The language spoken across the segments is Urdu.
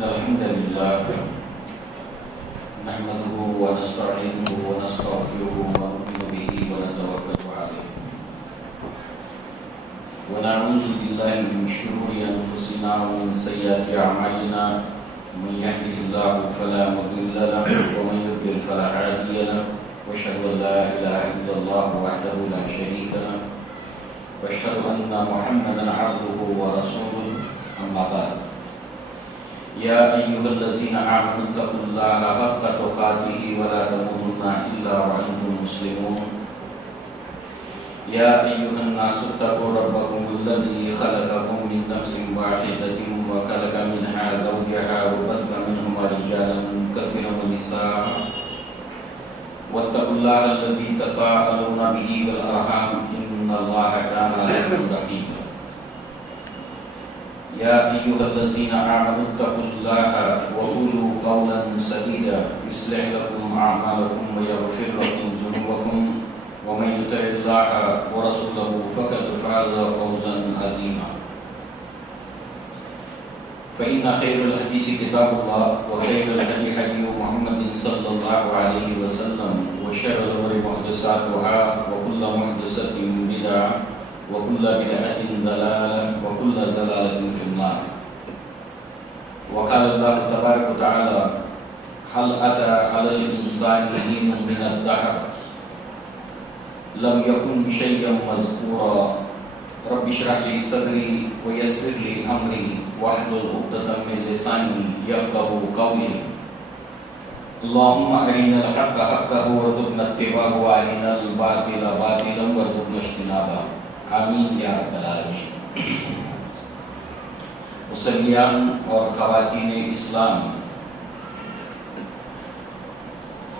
إن الحمد لله نحمده ونستعينه ونستغفره ونؤمن به ونتوكل عليه ونعوذ بالله من شرور أنفسنا ومن سيئات أعمالنا من يهده الله فلا مضل له ومن يضلل فلا هادي له وأشهد أن لا إله إلا الله وحده لا شريك له وأشهد أن محمدا عبده ورسوله أما بعد يا أيها الذين آمنوا اتقوا الله حق تقاته ولا تموتن إلا وأنتم مسلمون يا أيها الناس اتقوا ربكم الذي خلقكم من نفس واحدة وخلق منها زوجها وبث منهما رجالا كثيرا ونساء واتقوا الله الذي تساءلون به والأرحام إن الله كان عليكم رقيبا يا أيها الذين آمنوا اتقوا الله وقولوا قولا سديدا يصلح لكم أعمالكم ويغفر لكم ذنوبكم ومن يطع الله ورسوله فقد فاز فوزا عظيما فإن خير الحديث كتاب الله وخير الهدي هدي محمد صلى الله عليه وسلم وشر الأمور محدثاتها وكل محدثة بدعة وكل بدعة ضلالة وكل ضلالة في النار وقال الله تبارك وتعالى هل أتى على الإنسان حين من الدهر لم يكن شيئا مذكورا رب اشرح لي صدري ويسر لي أمري واحلل عقدة من لساني يفقهوا قولي اللهم أرنا الحق حقا وارزقنا اتباعه وأرنا الباطل باطلا وارزقنا اجتنابه آمین یا رب العالمین۔ مسلیان اور خواتین اسلام،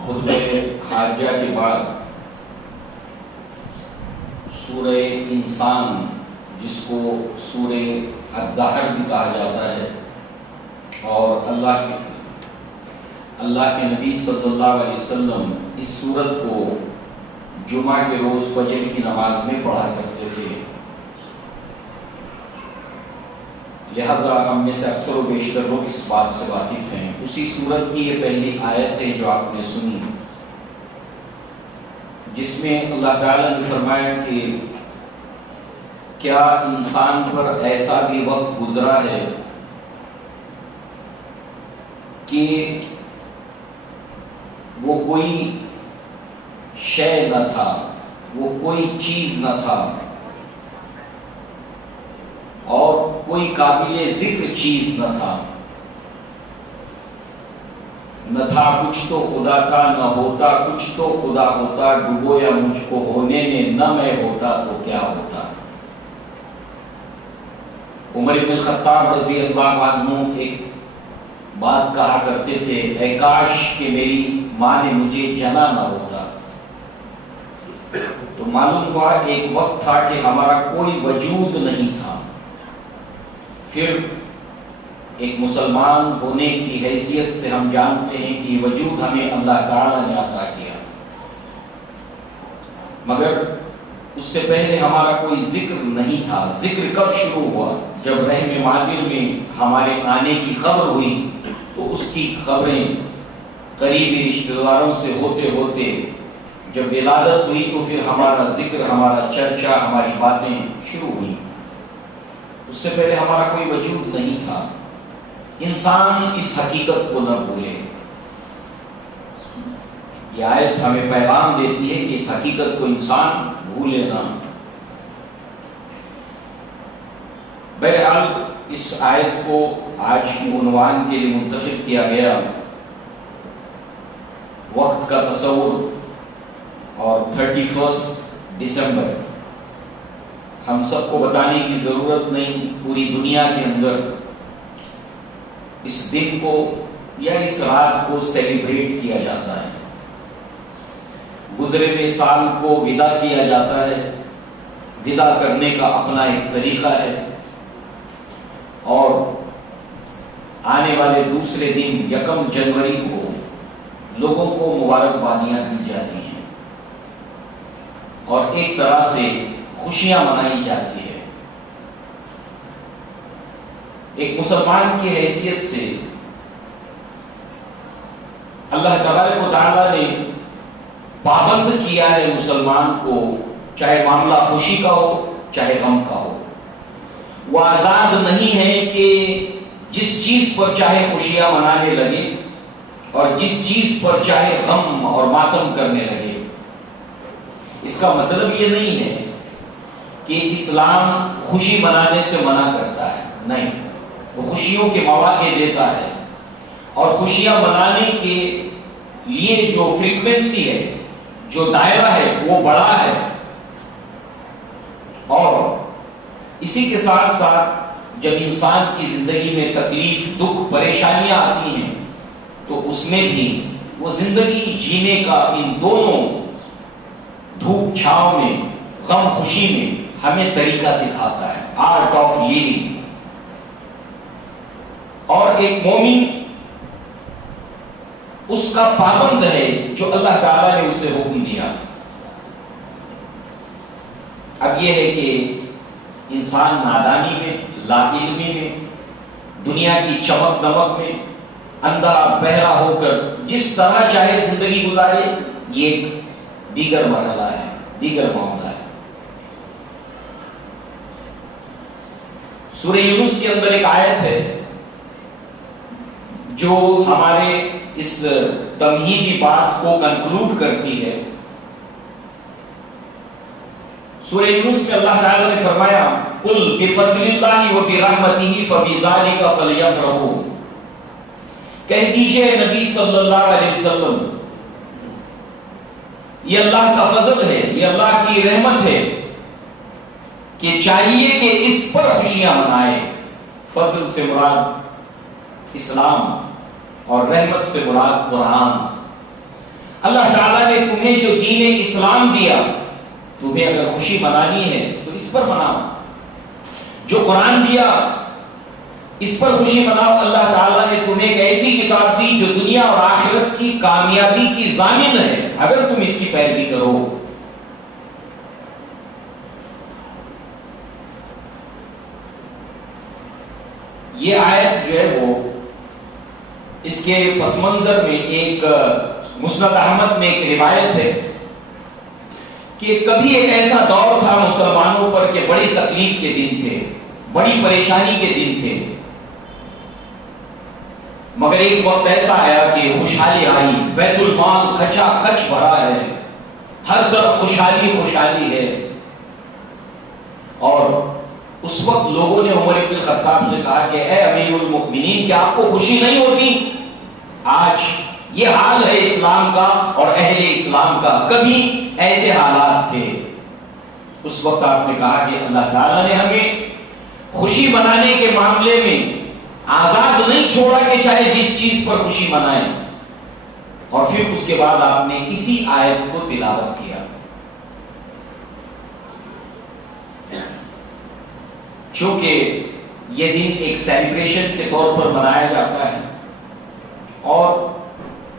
خطبہ حاجہ کے بعد سورہ انسان، جس کو سورہ الدہر بھی کہا جاتا ہے، اور اللہ کے نبی صلی اللہ علیہ وسلم اس سورت کو جمعہ کے روز فجر کی نماز میں پڑھا کرتے تھے، لہذا ہم میں سے اکثر و بیشتر لوگ اس بات سے واقف ہیں۔ اسی سورت کی یہ پہلی آیت ہے جو آپ نے سنی، جس میں اللہ تعالیٰ نے فرمایا کہ کیا انسان پر ایسا بھی وقت گزرا ہے کہ وہ کوئی شے نہ تھا، وہ کوئی چیز نہ تھا، اور کوئی قابل ذکر چیز نہ تھا، نہ تھا کچھ تو خدا تھا، نہ ہوتا کچھ تو خدا ہوتا، ڈبویا مجھ کو ہونے نے، نہ میں ہوتا تو کیا ہوتا۔ عمر بن الخطاب رضی اللہ عنہ ایک بات کہا کرتے تھے، اے کاش کہ میری ماں نے مجھے جنا نہ ہوتا۔ تو معلوم ہوا ایک وقت تھا کہ ہمارا کوئی وجود نہیں تھا، پھر ایک مسلمان ہونے کی حیثیت سے ہم جانتے ہیں کہ وجود ہمیں اللہ تعالیٰ نے عطا کیا، مگر اس سے پہلے ہمارا کوئی ذکر نہیں تھا۔ ذکر کب شروع ہوا؟ جب رحم مادر میں ہمارے آنے کی خبر ہوئی تو اس کی خبریں قریبی رشتہ داروں سے ہوتے ہوتے جب ولادت ہوئی تو پھر ہمارا ذکر، ہمارا چرچا، ہماری باتیں شروع ہوئی۔ اس سے پہلے ہمارا کوئی وجود نہیں تھا۔ انسان اس حقیقت کو نہ بھولے۔ یہ آیت ہمیں پیغام دیتی ہے کہ اس حقیقت کو انسان بھولے نہ۔ بہرحال اس آیت کو آج کی عنوان کے لیے منتخب کیا گیا، وقت کا تصور اور 31 دسمبر۔ ہم سب کو بتانے کی ضرورت نہیں، پوری دنیا کے اندر اس دن کو یا اس رات کو سیلیبریٹ کیا جاتا ہے۔ گزرے ہوئے سال کو ودا کیا جاتا ہے، ودا کرنے کا اپنا ایک طریقہ ہے، اور آنے والے دوسرے دن 1 جنوری کو لوگوں کو مبارکبادیاں دی جاتی ہیں اور ایک طرح سے خوشیاں منائی جاتی ہے۔ ایک مسلمان کی حیثیت سے اللہ تبارک و تعالیٰ نے پابند کیا ہے مسلمان کو، چاہے معاملہ خوشی کا ہو چاہے غم کا ہو، وہ آزاد نہیں ہے کہ جس چیز پر چاہے خوشیاں منانے لگے اور جس چیز پر چاہے غم اور ماتم کرنے لگے۔ اس کا مطلب یہ نہیں ہے کہ اسلام خوشی منانے سے منع کرتا ہے، نہیں، وہ خوشیوں کے مواقع دیتا ہے، اور خوشیاں منانے کے لیے جو فریکوینسی ہے، جو دائرہ ہے، وہ بڑا ہے۔ اور اسی کے ساتھ ساتھ جب انسان کی زندگی میں تکلیف، دکھ، پریشانیاں آتی ہیں تو اس میں بھی وہ زندگی جینے کا ان دونوں دھوپ چھاؤں میں، غم خوشی میں ہمیں طریقہ سکھاتا ہے، آرٹ آف لیونگ۔ اور ایک مومن اس کا پابند ہے جو اللہ تعالیٰ نے اسے حکم دیا۔ اب یہ ہے کہ انسان نادانی میں، لا علمی میں، دنیا کی چمک دمک میں اندھا بہرا ہو کر جس طرح چاہے زندگی گزارے، یہ ایک دیگر مرحلہ ہے، دیگر معاملہ ہے۔ سورہ یونس کے اندر ایک آیت ہے جو ہمارے اس تمہیدی بات کو کنکلوڈ کرتی ہے۔ سورہ یونس میں اللہ تعالیٰ نے فرمایا، قُلْ بِفَضْلِ اللَّهِ وَبِرَحْمَتِهِ فَبِذَلِكَ فَلْيَفْرَحُوا، کہہ دیجئے نبی صلی اللہ علیہ وسلم، یہ اللہ کا فضل ہے، یہ اللہ کی رحمت ہے کہ چاہیے کہ اس پر خوشیاں منائے۔ فضل سے مراد اسلام اور رحمت سے مراد قرآن۔ اللہ تعالیٰ نے تمہیں جو دین اسلام دیا، تمہیں اگر خوشی منانی ہے تو اس پر مناؤ۔ جو قرآن دیا اس پر خوشی مناؤ۔ اللہ تعالیٰ نے تمہیں ایک ایسی کتاب دی جو دنیا اور آخرت کی کامیابی کی ضامن ہے اگر تم اس کی پیروی کرو۔ یہ آیت جو ہے وہ اس کے پس منظر میں ایک مسند احمد میں ایک روایت ہے کہ کبھی ایک ایسا دور تھا مسلمانوں پر کہ بڑی تکلیف کے دن تھے، بڑی پریشانی کے دن تھے، مگر ایک وقت ایسا آیا کہ خوشحالی آئی، بیت المال کچا کچ بھرا ہے، ہر طرف خوشحالی خوشحالی ہے۔ اور اس وقت لوگوں نے عمر بن الخطاب سے کہا کہ اے امیر المؤمنین، کیا آپ کو خوشی نہیں ہوتی؟ آج یہ حال ہے اسلام کا اور اہل اسلام کا، کبھی ایسے حالات تھے۔ اس وقت آپ نے کہا کہ اللہ تعالیٰ نے ہمیں خوشی منانے کے معاملے میں آزاد نہیں چھوڑا کہ چاہے جس چیز پر خوشی منائیں۔ اور پھر اس کے بعد آپ نے اسی آیت کو تلاوت کیا۔ چونکہ یہ دن ایک سیلیبریشن کے طور پر منایا جاتا ہے اور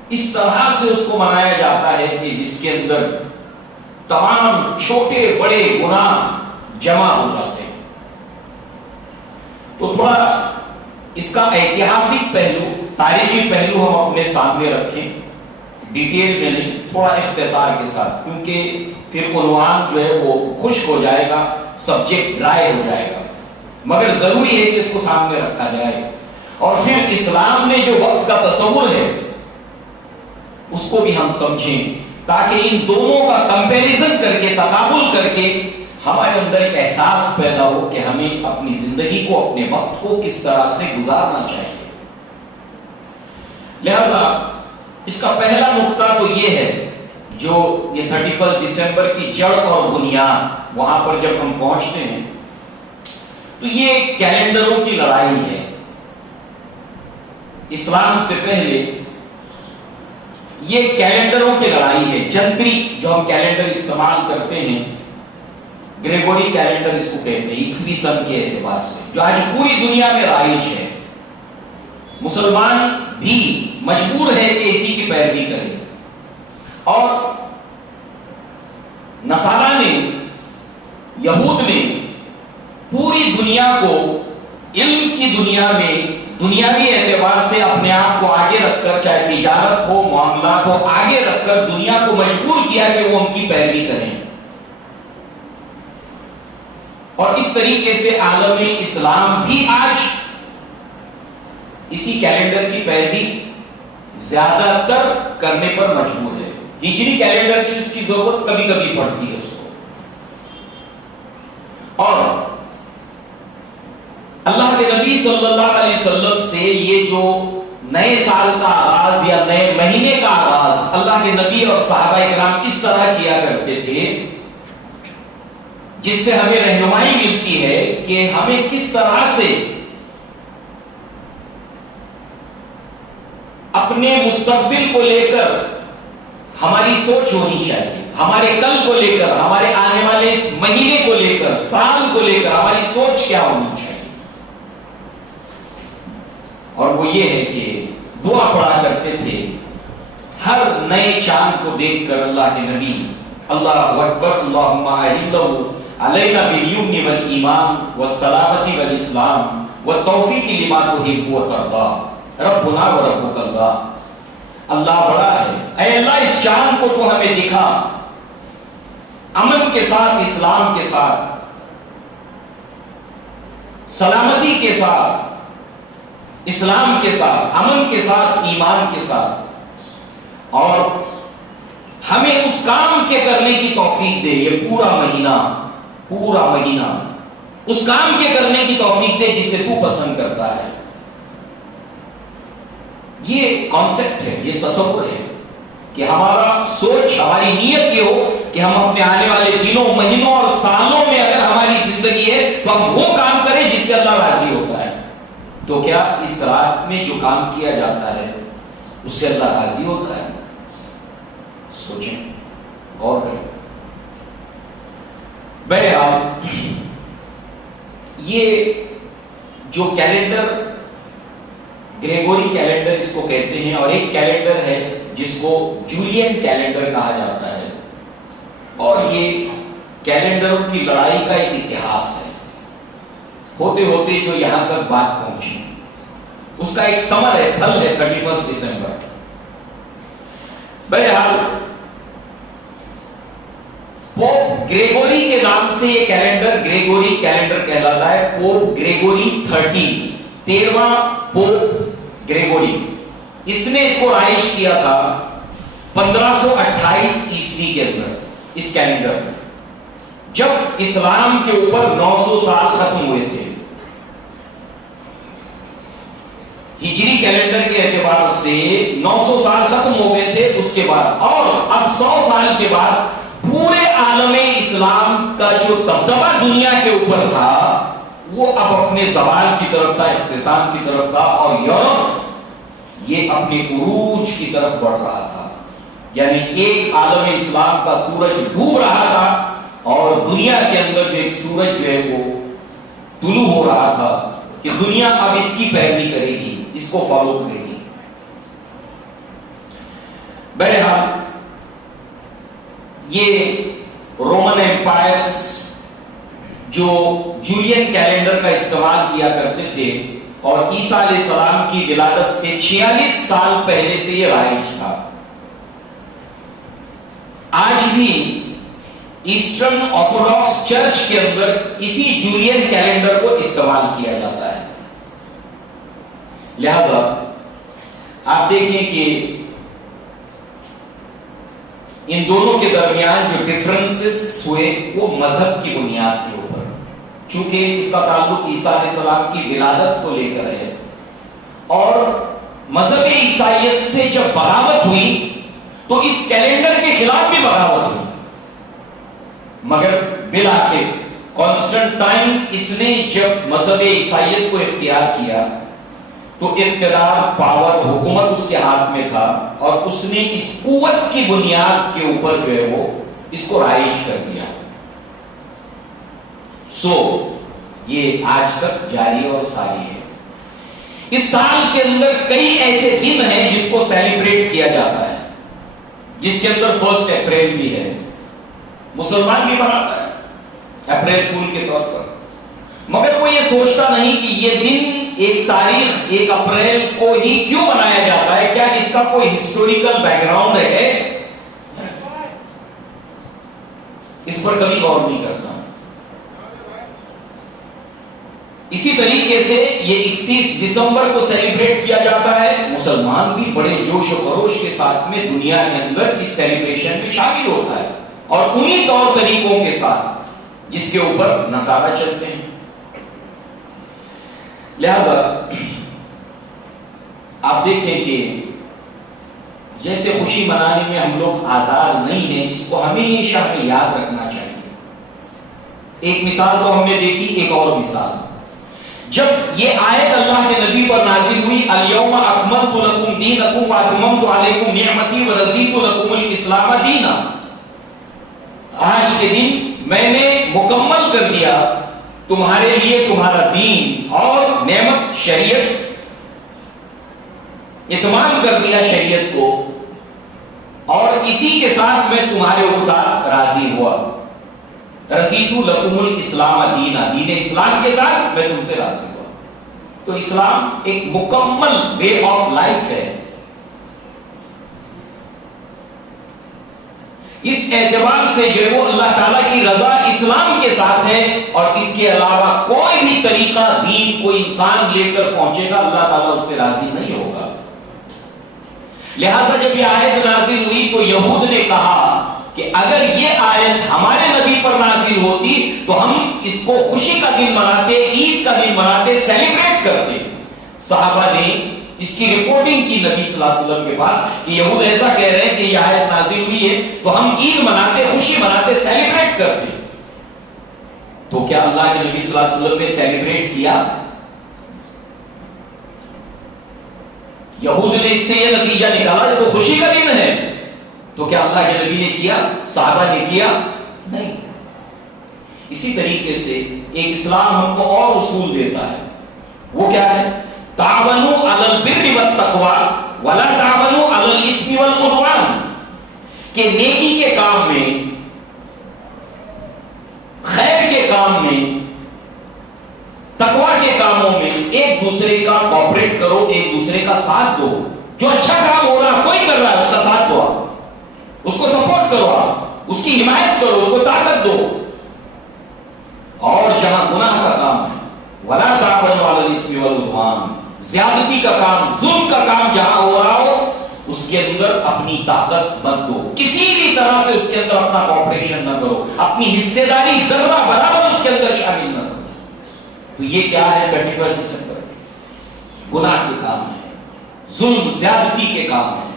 اس طرح سے اس کو منایا جاتا ہے کہ جس کے اندر تمام چھوٹے بڑے گناہ جمع ہو جاتے ہیں، تو تھوڑا اس کا ایتہاسک پہلو، تاریخی پہلو ہم اپنے سامنے رکھیں، ڈیٹیل میں نہیں، تھوڑا اختصار کے ساتھ، کیونکہ پھر عنوان جو ہے وہ خشک ہو جائے گا، سبجیکٹ ڈرائی ہو جائے گا، مگر ضروری ہے کہ اس کو سامنے رکھا جائے۔ اور پھر اسلام میں جو وقت کا تصور ہے اس کو بھی ہم سمجھیں، تاکہ ان دونوں کا کمپیریزن کر کے، تقابل کر کے ہمارے اندر ایک احساس پیدا ہو کہ ہمیں اپنی زندگی کو، اپنے وقت کو کس طرح سے گزارنا چاہیے۔ لہذا اس کا پہلا نقطہ تو یہ ہے، جو یہ 31 دسمبر کی جڑ اور بنیاد، وہاں پر جب ہم پہنچتے ہیں تو یہ کیلنڈروں کی لڑائی ہے۔ اسلام سے پہلے یہ کیلنڈروں کی لڑائی ہے۔ جنتری جو ہم کیلنڈر استعمال کرتے ہیں، گریگوری کیلنڈر اس کو کہتے ہیں، عیسوی سن کے اعتبار سے، جو آج پوری دنیا میں رائج ہے۔ مسلمان بھی مجبور ہے کہ اسی کی پیروی کرے، اور نصارہ نے، یہود نے پوری دنیا کو علم کی دنیا میں دنیاوی اعتبار سے اپنے آپ کو آگے رکھ کر، چاہے تجارت ہو، معاملات ہو، آگے رکھ کر دنیا کو مجبور کیا کہ وہ ان کی پیروی کریں. اور اس طریقے سے عالم اسلام بھی آج اسی کیلنڈر کی پیروی زیادہ تر کرنے پر مجبور ہے. ہجری کیلنڈر کی اس کی ضرورت کبھی کبھی پڑتی ہے اس کو. اور اللہ کے نبی صلی اللہ علیہ وسلم سے یہ جو نئے سال کا آغاز یا نئے مہینے کا آغاز اللہ کے نبی اور صحابہ کرام اس طرح کیا کرتے تھے، جس سے ہمیں رہنمائی ملتی ہے کہ ہمیں کس طرح سے اپنے مستقبل کو لے کر ہماری سوچ ہونی چاہیے. ہمارے کل کو لے کر، ہمارے آنے والے اس مہینے کو لے کر، سال کو لے کر ہماری سوچ کیا ہونی چاہیے. اور وہ یہ ہے کہ دعا پڑھا کرتے تھے ہر نئے چاند کو دیکھ کر اللہ کے نبی، اللہ اکبر اللہم اہلہ علینا بالیمن والایمان والسلامۃ والاسلام والتوفیق لما تحب وترضى ربنا وربک اللہ. اللہ بڑا ہے، اے اللہ اس چاند کو تو ہمیں دکھا، امن کے ساتھ، اسلام کے ساتھ، سلامتی کے ساتھ، اسلام کے ساتھ، امن کے ساتھ، ایمان کے ساتھ، اور ہمیں اس کام کے کرنے کی توفیق دے. یہ پورا مہینہ اس کام کے کرنے کی توفیق دے جسے تو پسند کرتا ہے. یہ کانسیپٹ ہے، یہ تصور ہے کہ ہمارا سوچ، ہماری نیت یہ ہو کہ ہم اپنے آنے والے دنوں، مہینوں اور سالوں میں اگر ہماری زندگی ہے تو ہم وہ کام کریں جس سے اللہ راضی ہوتا ہے. تو کیا اس رات میں جو کام کیا جاتا ہے اس سے اللہ راضی ہوتا ہے؟ سوچیں، غور کریں. بہرحال یہ جو کیلنڈر، گریگوری کیلنڈر اس کو کہتے ہیں، اور ایک کیلنڈر ہے جس کو جولین کیلنڈر کہا جاتا ہے. اور یہ کیلنڈر کی لڑائی کا ایک اتہاس ہے. ہوتے ہوتے جو یہاں تک بات پہنچی اس کا ایک ثمر ہے، پھل ہے 31 دسمبر. بہرحال پوپ گریگوری کے نام سے یہ کیلنڈر گریگوری کیلنڈر کہلاتا ہے. پوپ گریگوری 13واں پوپ گریگوری، اس نے اس کو رائج کیا تھا 1528 عیسوی کے اندر. اس کیلنڈر میں جب اسلام کے اوپر 900 سال ختم ہوئے تھے، ہجری کیلنڈر کے اعتبار سے 900 سال ختم ہو گئے تھے اس کے بعد، اور اب 100 سال کے بعد پورے عالم اسلام کا جو دبدبہ دنیا کے اوپر تھا وہ اب اپنے زوال کی طرف تھا، اختتام کی طرف تھا، اور یورپ یہ اپنے عروج کی طرف بڑھ رہا تھا. یعنی ایک عالم اسلام کا سورج ڈوب رہا تھا اور دنیا کے اندر ایک سورج جو ہے وہ طلوع ہو رہا تھا کہ دنیا اب اس کی پیروی کرے گی، اس کو فالو کرے گی. بہرحال یہ رومن ایمپائرز جو جولین کیلنڈر کا استعمال کیا کرتے تھے، اور عیسیٰ علیہ السلام کی ولادت سے 46 سال پہلے سے یہ رائج تھا. آج بھی ایسٹرن آرتھوڈاکس چرچ کے اندر اسی جولین کیلنڈر کو استعمال کیا جاتا ہے. لہذا آپ دیکھیں کہ ان دونوں کے درمیان جو ڈفرنسز ہوئے وہ مذہب کی بنیاد کے اوپر، چونکہ اس کا تعلق عیسیٰ علیہ السلام کی ولادت کو لے کر ہے، اور مذہب عیسائیت سے جب بغاوت ہوئی تو اس کیلنڈر کے خلاف بھی بغاوت ہوئی. مگر بالآخر کانسٹنٹائن اس نے جب مذہب عیسائیت کو اختیار کیا تو اقتدار، پاور، حکومت اس کے ہاتھ میں تھا، اور اس نے اس قوت کی بنیاد کے اوپر جو ہے وہ اس کو رائج کر دیا. یہ آج تک جاری اور ساری ہے. اس سال کے اندر کئی ایسے دن ہیں جس کو سیلیبریٹ کیا جاتا ہے، جس کے اندر 1 اپریل بھی ہے. مسلمان بھی مناتا ہے اپریل فول کے طور پر، مگر وہ یہ سوچتا نہیں کہ یہ دن ایک تاریخ 1 اپریل کو ہی کیوں منایا جاتا ہے؟ کیا اس کا کوئی ہسٹوریکل بیک گراؤنڈ ہے؟ اس پر کبھی غور نہیں کرتا. اسی طریقے سے یہ 31 دسمبر کو سیلیبریٹ کیا جاتا ہے. مسلمان بھی بڑے جوش و خروش کے ساتھ میں دنیا کے اندر اس سیلیبریشن میں شامل ہوتا ہے اور انہی طور طریقوں کے ساتھ جس کے اوپر نصارہ چلتے ہیں. لہذا آپ دیکھیں کہ جیسے خوشی منانے میں ہم لوگ آزاد نہیں ہیں، اس کو ہمیشہ یاد رکھنا چاہیے. ایک مثال تو ہم نے دیکھی، ایک اور مثال. جب یہ آیت اللہ کے نبی پر نازل ہوئی، الیوم اکملت لکم دینکم واتممت علیکم نعمتی ورضیت لکم الاسلام دینا، آج کے دن میں نے مکمل کر دیا تمہارے لیے تمہارا دین اور نعمت شریعت، اتمام کر دیا شریعت کو، اور اسی کے ساتھ میں تمہارے ساتھ راضی ہوا. رضیت لکم الاسلام دینا، دین اسلام کے ساتھ میں تم سے راضی ہوا. تو اسلام ایک مکمل وے آف لائف ہے. اس اعتبار سے جو ہے وہ اللہ تعالیٰ کی رضا اسلام کے ساتھ ہے، اور اس کے علاوہ کوئی بھی طریقہ دین کوئی انسان لے کر پہنچے گا اللہ تعالیٰ اس سے راضی نہیں ہوگا. لہذا جب یہ آیت نازل ہوئی تو یہود نے کہا کہ اگر یہ آیت ہمارے نبی پر نازل ہوتی تو ہم اس کو خوشی کا دن مناتے، عید کا دن مناتے، سیلیبریٹ کرتے. صحابہ نے اس کی رپورٹنگ کی نبی صلی اللہ علیہ وسلم کے پاس کہ یہود ایسا کہہ رہے ہیں کہ یہ آیت نازل ہوئی ہے تو ہم عید مناتے، خوشی مناتے، سیلیبریٹ کرتے. تو کیا اللہ کے نبی صلی اللہ علیہ وسلم نے سیلیبریٹ کیا؟ یہود نے اس سے یہ نتیجہ نکالا کہ تو خوشی کا دن ہے، تو کیا اللہ کے نبی نے کیا؟ صحابہ نے کیا؟ نہیں. اسی طریقے سے ایک اسلام ہم کو اور اصول دیتا ہے، وہ کیا ہے؟ تعاونوا علی البر والتقوی ولا تعاونوا علی الاثم والعدوان، کہ نیکی کے کام میں، خیر کے کام میں، تقوی کے کاموں میں ایک دوسرے کا کوآپریٹ کرو، ایک دوسرے کا ساتھ دو. جو اچھا کام ہو رہا کوئی کر رہا ہے اس کا ساتھ دو، آپ اس کو سپورٹ کرو، آپ اس کی حمایت کرو، اس کو طاقت دو. اور جہاں گناہ کا کام ہے، ولا تعاونوا علی الاثم والعدوان، زیادتی کا کام، ظلم کا کام جہاں ہو رہا ہو اس کے اندر اپنی طاقت مت دو، کسی بھی طرح سے اس کے اندر اپنا کوآپریشن نہ کرو، اپنی حصے داری ذرہ برابر اس کے اندر شامل نہ کرو. تو یہ کیا ہے؟ 31 دسمبر گناہ کے کام ہے، ظلم زیادتی کے کام ہے.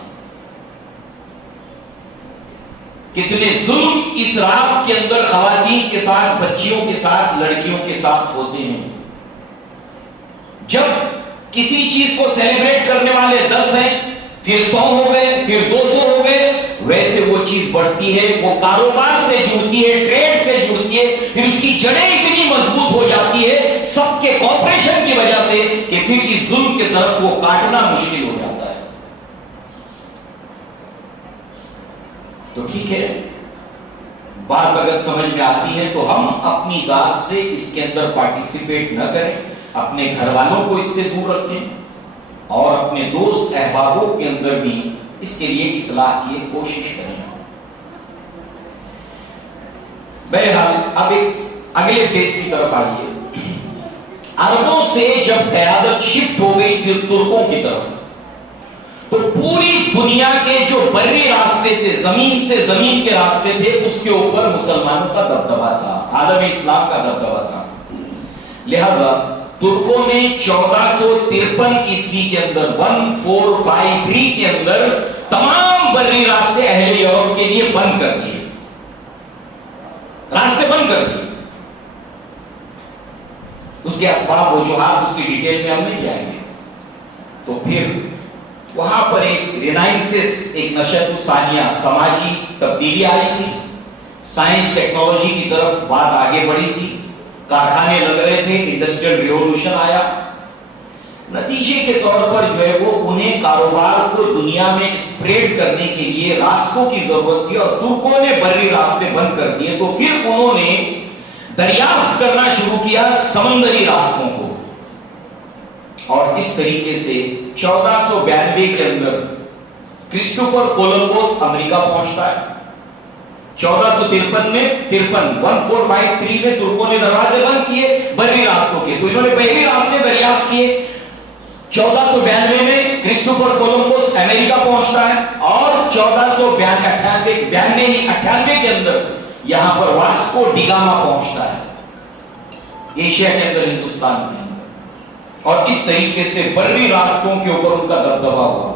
کتنے ظلم اس رات کے اندر خواتین کے ساتھ، بچیوں کے ساتھ، لڑکیوں کے ساتھ ہوتے ہیں. جب کسی چیز کو سیلیبریٹ کرنے والے 10 ہیں، پھر 100 ہو گئے، پھر 200 ہو گئے، ویسے وہ چیز بڑھتی ہے، وہ کاروبار سے جڑتی ہے، ٹریڈ سے جڑتی ہے، پھر اس کی جڑیں اتنی مضبوط ہو جاتی ہے سب کے کوآپریشن کی وجہ سے کہ پھر اس ظلم کے طرف وہ کاٹنا مشکل ہو جاتا ہے. تو ٹھیک ہے، بات اگر سمجھ میں آتی ہے تو ہم اپنی ذات سے اس کے اندر پارٹیسپیٹ نہ کریں، اپنے گھر والوں کو اس سے دور رکھیں، اور اپنے دوست احبابوں کے اندر بھی اس کے لیے اصلاح کی کوشش کریں. بہرحال اب ایک اگلے فیز کی طرف آئیے. عربوں سے جب قیادت شفٹ ہو گئی پھر ترکوں کی طرف، تو پوری دنیا کے جو بری راستے سے، زمین سے زمین کے راستے تھے، اس کے اوپر مسلمانوں کا دبدبہ تھا، عالم اسلام کا دبدبہ تھا. لہذا ترکوں نے 1453 عیسوی کے اندر 1453 کے اندر تمام بری راستے اہل یورپ کے لیے بند کر دیے، راستے بند کر دیے. اس کے اسباب وجوہات اس کی ڈیٹیل میں ہم نہیں جائیں گے. تو پھر وہاں پر ایک رینائنسس، ایک نشأۃ الثانیہ، سماجی تبدیلی آئی تھی، سائنس ٹیکنالوجی کی طرف بات آگے بڑھی تھی، کارخانے لگ رہے تھے، انڈسٹریل ریولوشن آیا. نتیجے کے طور پر جو ہے وہ انہیں کاروبار کو دنیا میں اسپریڈ کرنے کے لیے راستوں کی ضرورت تھی، اور ترکوں نے بری راستے بند کر دیے. تو پھر انہوں نے دریافت کرنا شروع کیا سمندری راستوں کو. اور اس طریقے سے 1492 کے اندر کرسٹوفر کولمبس امریکہ پہنچتا ہے. 1453 میں 1453 میں ترکوں نے دروازے بند کیے بحری راستوں کے، تو انہوں نے بحری راستے دریافت کیے. 1492 میں کرسٹوفر کولمبس امریکہ پہنچتا ہے اور 1498 کے اندر یہاں پر واسکو ڈی گاما پہنچتا ہے ایشیا کے اندر، ہندوستان میں. اور اس طریقے سے بحری راستوں کے اوپر ان کا دبدبا ہوا.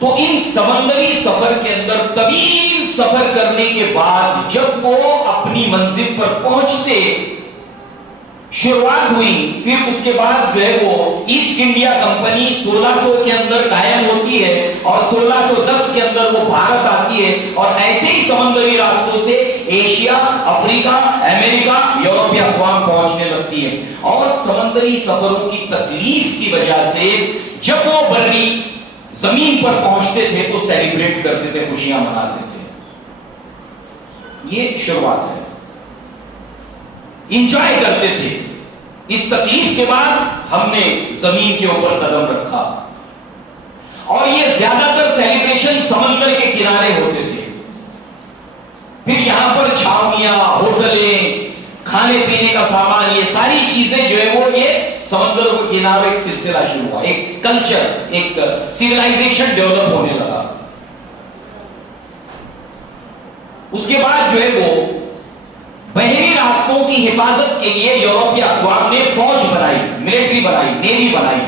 تو ان سمندری سفر کے اندر طویل سفر کرنے کے بعد جب وہ اپنی منزل پر پہنچتے، شروعات ہوئی، پھر اس کے بعد جو ہے وہ ایسٹ انڈیا کمپنی 1600 کے اندر قائم ہوتی ہے اور 1610 کے اندر وہ بھارت آتی ہے، اور ایسے ہی سمندری راستوں سے ایشیا، افریقہ، امریکہ، یورپی اقوام پہنچنے لگتی ہے. اور سمندری سفروں کی تکلیف کی وجہ سے جب وہ بحری زمین پر پہنچتے تھے تو سیلیبریٹ کرتے تھے، خوشیاں مناتے تھے. یہ شروعات ہے، انجوائے کرتے تھے. اس تکلیف کے بعد ہم نے زمین کے اوپر قدم رکھا، اور یہ زیادہ تر سیلیبریشن سمندر کے کنارے ہوتے تھے. پھر یہاں پر چھاؤنیاں، ہوٹلیں، کھانے پینے کا سامان، یہ ساری چیزیں جو ہے وہ یہ سمندر کے کنارے ایک سلسلہ شروع ہوا، ایک کلچر، ایک سیولائزیشن ڈیولپ ہونے لگا. اس کے بعد جو ہے وہ بحری راستوں کی حفاظت کے لیے یورپی اقوام نے فوج بنائی، ملٹری بنائی، نیوی بنائی.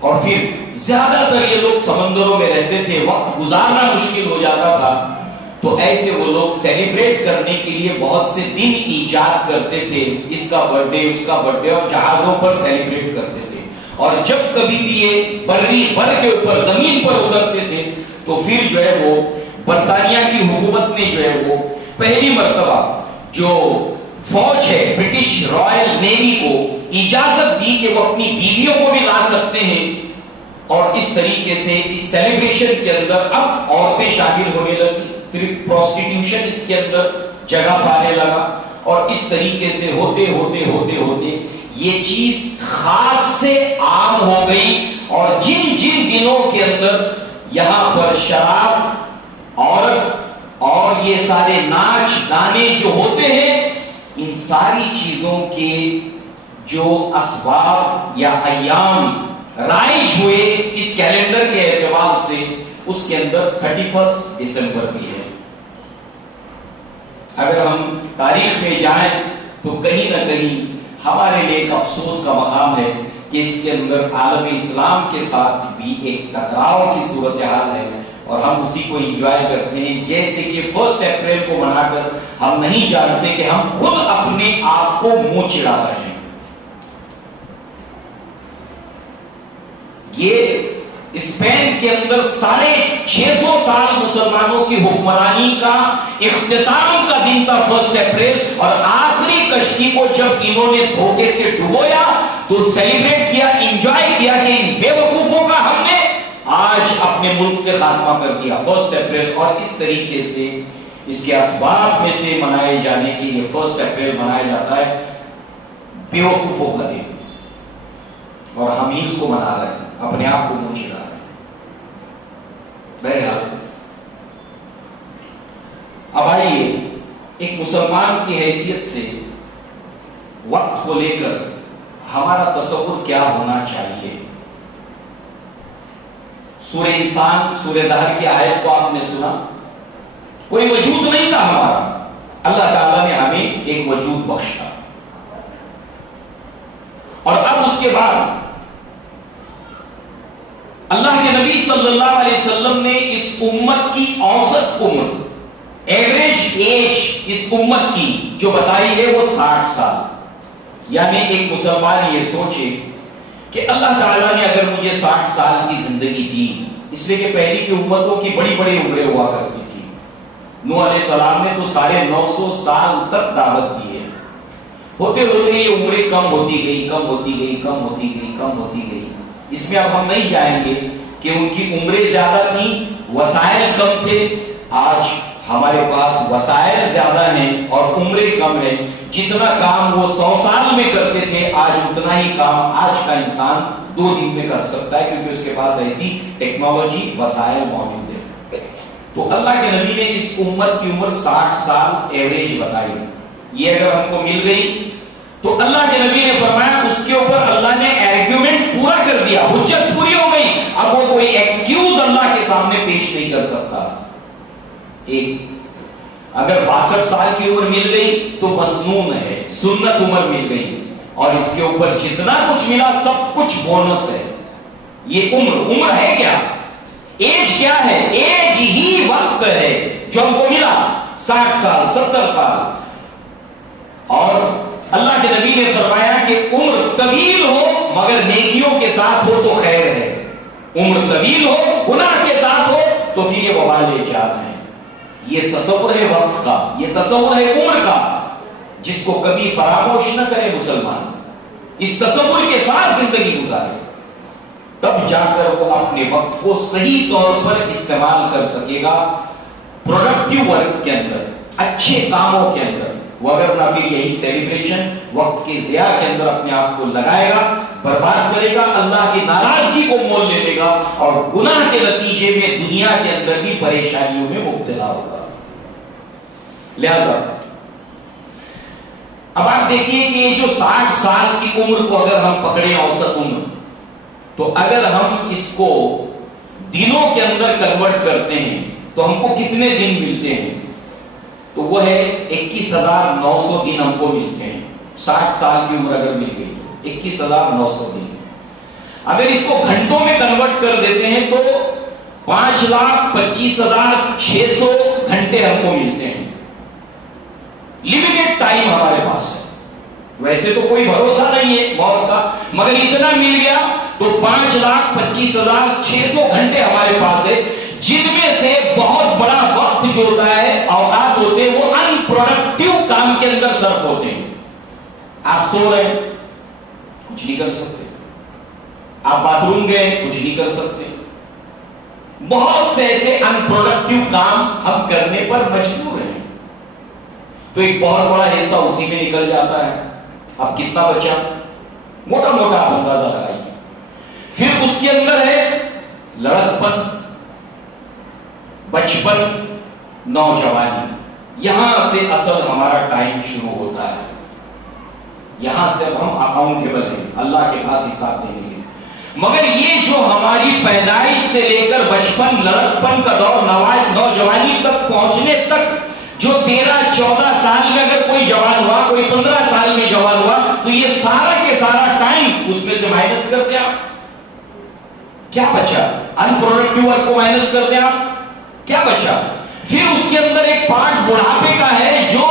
اور پھر زیادہ تر یہ لوگ سمندروں میں رہتے تھے، وقت گزارنا مشکل ہو جاتا تھا، تو ایسے وہ لوگ سیلیبریٹ کرنے کے لیے بہت سے دن ایجاد کرتے تھے، اس کا برتھ ڈے، اس کا برتھ ڈے، اور جہازوں پر سیلیبریٹ کرتے تھے. اور جب کبھی بھی یہ بحری بر کے اوپر زمین پر اترتے تھے تو پھر جو ہے وہ برطانیہ کی حکومت نے جو ہے وہ پہلی مرتبہ جو فوج ہے برٹش رائل نیوی کو اجازت دی کہ وہ اپنی بیویوں کو بھی لا سکتے ہیں. اور اس طریقے سے اس سیلیبریشن کے اندر اب عورتیں شامل ہونے لگی، پھر پروسٹیٹیوشن اس کے اندر جگہ پانے لگا، اور اس طریقے سے ہوتے ہوتے ہوتے ہوتے یہ چیز خاص سے عام ہو گئی. اور جن جن دنوں کے اندر یہاں پر شراب، عورت اور یہ سارے ناچ گانے جو ہوتے ہیں، ان ساری چیزوں کے جو اسباب یا ایام رائج ہوئے اس کیلنڈر کے اعتبار سے، اس کے اندر 31 دسمبر بھی ہے. اگر ہم تاریخ میں جائیں تو کہیں نہ کہیں ہمارے لیے ایک افسوس کا مقام ہے کہ اس کے اندر عالم اسلام کے ساتھ بھی ایک ٹکراؤ کی صورتحال ہے، اور ہم اسی کو انجوائے کرتے ہیں. جیسے کہ 1 اپریل کو منا کر ہم نہیں جانتے کہ ہم خود اپنے آپ کو منہ چڑھا رہے ہیں. یہ اسپین کے اندر 650 سال مسلمانوں کی حکمرانی کا اختتام کا دن تھا 1 اپریل، اور آخری کشتی کو جب انہوں نے دھوکے سے ڈبویا تو سیلیبریٹ کیا، انجوائے کیا کہ ان بے وقوفوں کا ہم نے آج اپنے ملک سے خاتمہ کر دیا 1 اپریل. اور اس طریقے سے اس کے اسباب میں سے منائے جانے کے لیے 1 اپریل منایا جاتا ہے بے وقوفوں کا دن، اور ہم ہی اس کو منا رہے ہیں، اپنے آپ کو منہ چڑھا رہے ہیں. بہرحال اب آئیے ایک مسلمان کی حیثیت سے وقت کو لے کر ہمارا تصور کیا ہونا چاہیے. سورہ انسان، سورہ دہر کی آیت کو آپ نے سنا، کوئی وجود نہیں تھا ہمارا، اللہ تعالیٰ نے ہمیں ایک وجود بخشا. اور اب اس کے بعد اللہ کے نبی صلی اللہ علیہ وسلم نے اس امت کی اوسط عمر، ایوریج ایج اس امت کی جو بتائی ہے وہ 60 سال. یعنی ایک مسلمان یہ سوچے کہ اللہ تعالیٰ نے اگر مجھے 60 سال کی زندگی دی، اس لیے کہ پہلی کی امتوں کی بڑی بڑی عمریں ہوا کرتی تھی. نوح علیہ السلام نے تو 950 سال تک دعوت دی ہے. ہوتے ہوتے یہ عمریں کم ہوتی گئی، کم ہوتی گئی، کم ہوتی گئی، کم ہوتی گئی. اس میں اب ہم نہیں جائیں گے کہ ان کی عمریں زیادہ تھیں، وسائل کم تھے. آج ہمارے پاس وسائل زیادہ ہیں اور عمریں کم ہیں. جتنا کام وہ 100 سال میں کرتے تھے آج اتنا ہی کام آج کا انسان 2 دن میں کر سکتا ہے، کیونکہ اس کے پاس ایسی ٹیکنالوجی وسائل موجود ہے. تو اللہ کے نبی نے اس امت کی عمر 60 سال ایوریج بتائی. یہ اگر ہم کو مل گئی تو اللہ کے نبی نے فرمایا اس کے اوپر اللہ نے آرگیومنٹ پورا کر دیا، حجت پوری ہو گئی. اب وہ کوئی ایکسکیوز اللہ کے سامنے پیش نہیں کر سکتا. ایک اگر 62 سال کی عمر مل گئی تو مسنون ہے، سنت عمر مل گئی، اور اس کے اوپر جتنا کچھ ملا سب کچھ بونس ہے. یہ عمر ہے کیا؟ ایج کیا ہے؟ ایج ہی وقت ہے جو ہم کو ملا، 60 سال 70 سال. اور اللہ کے نبی نے فرمایا کہ عمر طویل ہو مگر نیکیوں کے ساتھ ہو تو خیر ہے. عمر طویل ہو گناہ کے ساتھ ہو تو پھر یہ وبال ایجاد ہے. یہ تصور ہے وقت کا، یہ تصور ہے عمر کا، جس کو کبھی فراموش نہ کرے مسلمان. اس تصور کے ساتھ زندگی گزارے، تب جا کر وہ اپنے وقت کو صحیح طور پر استعمال کر سکے گا پروڈکٹیو ورک کے اندر، اچھے کاموں کے اندر. وہ اگر نہ پھر یہی سیلیبریشن وقت کے ضیاع کے اندر اپنے آپ کو لگائے گا، برباد کرے گا، اللہ کی ناراضگی کو مول لے لے گا اور گناہ کے نتیجے میں دنیا کے اندر بھی پریشانیوں میں مبتلا ہوگا. لہذا اب آپ دیکھیے کہ یہ جو 60 سال کی عمر کو اگر ہم پکڑیں اوسط عمر، تو اگر ہم اس کو دنوں کے اندر کنورٹ کرتے ہیں تو ہم کو کتنے دن ملتے ہیں؟ تو وہ ہے 21,900 دن ہم کو ملتے ہیں. 60 سال کی عمر اگر مل گئی تو 21,900 دن. اگر اس کو گھنٹوں میں کنورٹ کر دیتے ہیں تو 5,25,600 گھنٹے ہم کو ملتے ہیں. لمیٹڈ ٹائم ہمارے پاس ہے، ویسے تو کوئی بھروسہ نہیں ہے موت کا، مگر اتنا مل گیا تو 5,25,600 گھنٹے ہمارے پاس ہے، جن میں سے بہت بڑا وقت جو ہوتا ہے، اوقات ہوتے ہیں، وہ ان پروڈکٹیو کام کے اندر صرف ہوتے ہیں. آپ سو رہے ہیں، کچھ نہیں کر سکتے. آپ باتھ روم گئے، کچھ نہیں کر سکتے. بہت سے ایسے ان پروڈکٹیو کام ہم کرنے پر مجبور ہیں. تو ایک بہت بڑا حصہ اسی میں نکل جاتا ہے. اب کتنا بچا؟ موٹا موٹا اندازہ لگائیے. پھر اس کے اندر ہے لڑکپن، بچپن، نوجوانی. یہاں سے اصل ہمارا ٹائم شروع ہوتا ہے. یہاں سے ہم اکاؤنٹیبل ہیں اللہ کے پاس حساب دینے کے. مگر یہ جو ہماری پیدائش سے لے کر بچپن، لڑکپن کا دور، نوجوانی تک پہنچنے تک جو 13-14 سال میں اگر کوئی جوان ہوا، کوئی 15 سال میں جوان ہوا، تو یہ سارا کے سارا ٹائم اس میں سے مائنس کر دیں آپ، کیا بچا؟ ان پروڈکٹیو ورک کو مائنس کر دیں آپ، کیا بچا؟ پھر اس کے اندر ایک پارٹ بڑھاپے کا ہے جو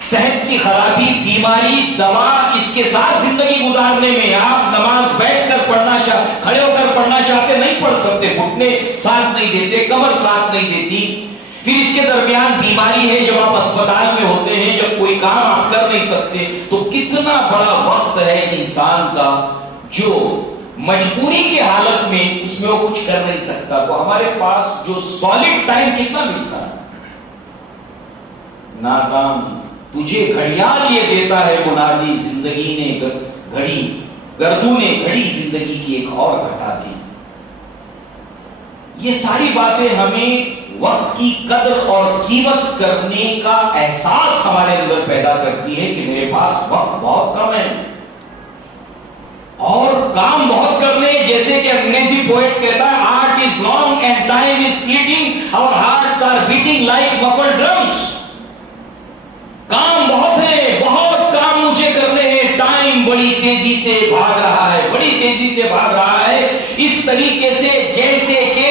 صحت کی خرابی، بیماری، دوا، اس کے ساتھ زندگی گزارنے میں آپ نماز بیٹھ کر پڑھنا کھڑے ہو کر پڑھنا چاہتے نہیں پڑھ سکتے، گھٹنے ساتھ نہیں دیتے، کمر ساتھ نہیں دیتی. پھر اس کے درمیان بیماری ہے، جب آپ اسپتال میں ہوتے ہیں، جب کوئی کام آپ کر نہیں سکتے، تو کتنا بڑا وقت ہے انسان کا جو مجبوری کی حالت میں اس میں وہ کچھ کر نہیں سکتا. تو ہمارے پاس جو سالڈ ٹائم کتنا ملتا ہے؟ ناکام تجھے گھڑیال یہ دیتا ہے منادی، زندگی نے گھڑی، گردوں نے گھڑی زندگی کی ایک اور گھٹا دی. یہ ساری باتیں ہمیں وقت کی قدر اور قیمت کرنے کا احساس ہمارے اندر پیدا کرتی ہے کہ میرے پاس وقت بہت کم ہے اور کام بہت کرنے. جیسے کہ انگریزی پوئٹ کہتا ہے، art is long and time is fleeting, اور hearts are beating like muffled drums. کام بہت ہے، بہت کام مجھے کرنے ہیں، ٹائم بڑی تیزی سے بھاگ رہا ہے، بڑی تیزی سے بھاگ رہا ہے. اس طریقے سے جیسے کہ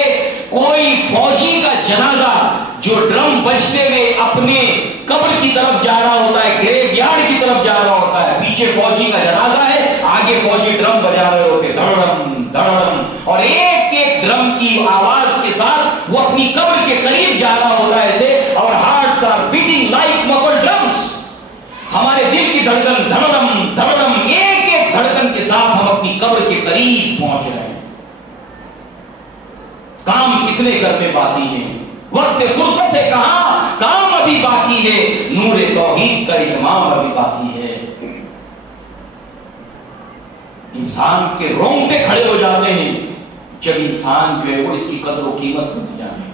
کوئی فوجی کا جنازہ جو ڈرم بجتے ہوئے اپنے قبر کی طرف جا رہا ہوتا ہے، گریو یارڈ کی طرف جا رہا ہوتا ہے، پیچھے فوجی کا جنازہ ہے، آگے فوجی ڈرم بجا رہے ہوتے، دھڑم دھڑم، اور ایک ایک ڈرم کی آواز کے ساتھ وہ اپنی قبر کے قریب جا رہا ہوتا ہے ایسے. اور hearts are beating like muffled drums. ہمارے دل کی دھڑکن دھڑم دھڑم، ایک ایک دھڑکن کے ساتھ ہم اپنی قبر کے قریب پہنچ رہے ہیں. کام کتنے کرنے باقی ہیں؟ وقت فرصت ہے کہاں؟ ابھی باقی ہے، نور توحید کا اتمام ابھی باقی ہے۔ انسان کے رونگٹے کھڑے ہو جاتے ہیں جب انسان جو ہے وہ اس کی قدر و قیمت نہیں جانے۔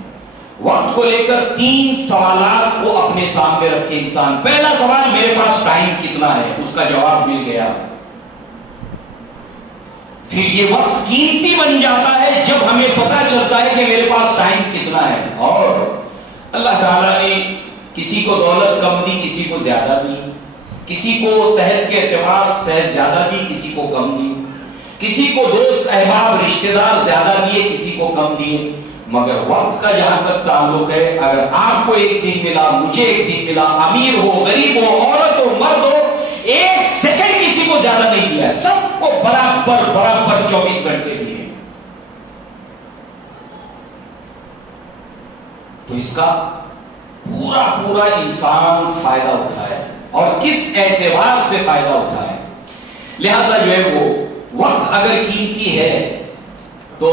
وقت کو لے کر 3 سوالات کو اپنے سامنے رکھے انسان۔ پہلا سوال، میرے پاس ٹائم کتنا ہے؟ اس کا جواب مل گیا۔ پھر یہ وقت قیمتی بن جاتا ہے جب ہمیں پتہ چلتا ہے کہ میرے پاس ٹائم کتنا ہے۔ اور اللہ تعالیٰ نے کسی کو دولت کم دی، کسی کو زیادہ دی، کسی کو صحت کے اعتبار صحت زیادہ دی، کسی کو کم دی، کسی کو دوست احباب رشتہ دار زیادہ دیے، کسی کو کم دیے، مگر وقت کا جہاں تک تعلق ہے، اگر آپ کو ایک دن ملا، مجھے ایک دن ملا، امیر ہو غریب ہو عورت ہو مرد ہو، 1 سیکنڈ کسی کو زیادہ نہیں دیا، سب کو برابر 24 گھنٹے دیے۔ تو اس کا پورا انسان فائدہ اٹھائے اور کس اعتبار سے فائدہ اٹھائے۔ لہذا جو ہے وہ وقت اگر قیمتی ہے تو